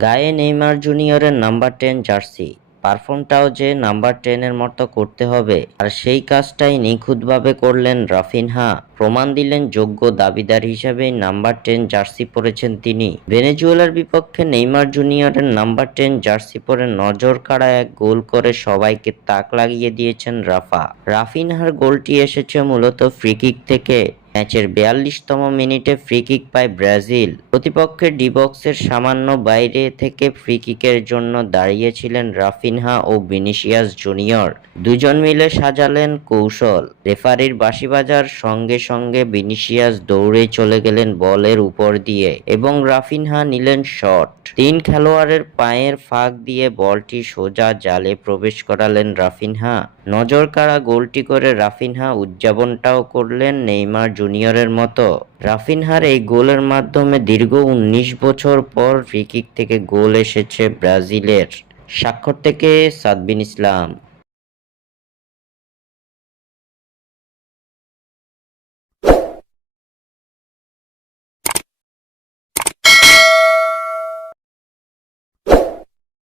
গায়ে নেইমার জুনিয়রের number 10 jersey, পারফর্মটাও যে নাম্বার 10-এর মতো করতে হবে, আর সেই কাজটাই নিখুঁতভাবে করলেন রাফিনহা। প্রমাণ দিলেন যোগ্য দাবিদার হিসেবেই নাম্বার 10 জার্সি পরেছেন তিনি। ভেনেজুয়েলার বিপক্ষে নেইমার জুনিয়রের নাম্বার 10 জার্সি পরে নজর কাড়া এক গোল করে সবাইকে তাক লাগিয়ে দিয়েছেন রাফিনহার গোলটি এসেছে মূলত ফ্রিকিক থেকে। ম্যাচের 42তম মিনিটে ফ্রি-কিক পায় ব্রাজিল। প্রতিপক্ষের ডি-বক্সের সামান্য বাইরে থেকে ফ্রি-কিকের জন্য দাঁড়িয়েছিলেন রাফিনহা ও ভিনিসিয়াস জুনিয়র। দুজন মিলে সাজালেন কৌশল। রেফারির বাঁশি বাজার সঙ্গে সঙ্গে ভিনিসিয়াস দৌড়ে চলে গেলেন বলের উপর দিয়ে এবং রাফিনহা নিলেন শট। তিন খেলোয়াড়ের পায়ের ফাঁক দিয়ে বলটি সোজা জালে প্রবেশ করালেন রাফিনহা। নজরকাড়া গোলটি করে রাফিনহা উদযাপনটাও করলেন নেইমার জুনিয়রের মতো। রাফিনহার এই গোলের মাধ্যমে দীর্ঘ ১৯ বছর পর ফ্রি-কিক থেকে গোল এসেছে ব্রাজিলের। স্বাক্ষর থেকে সাদবিন ইসলাম।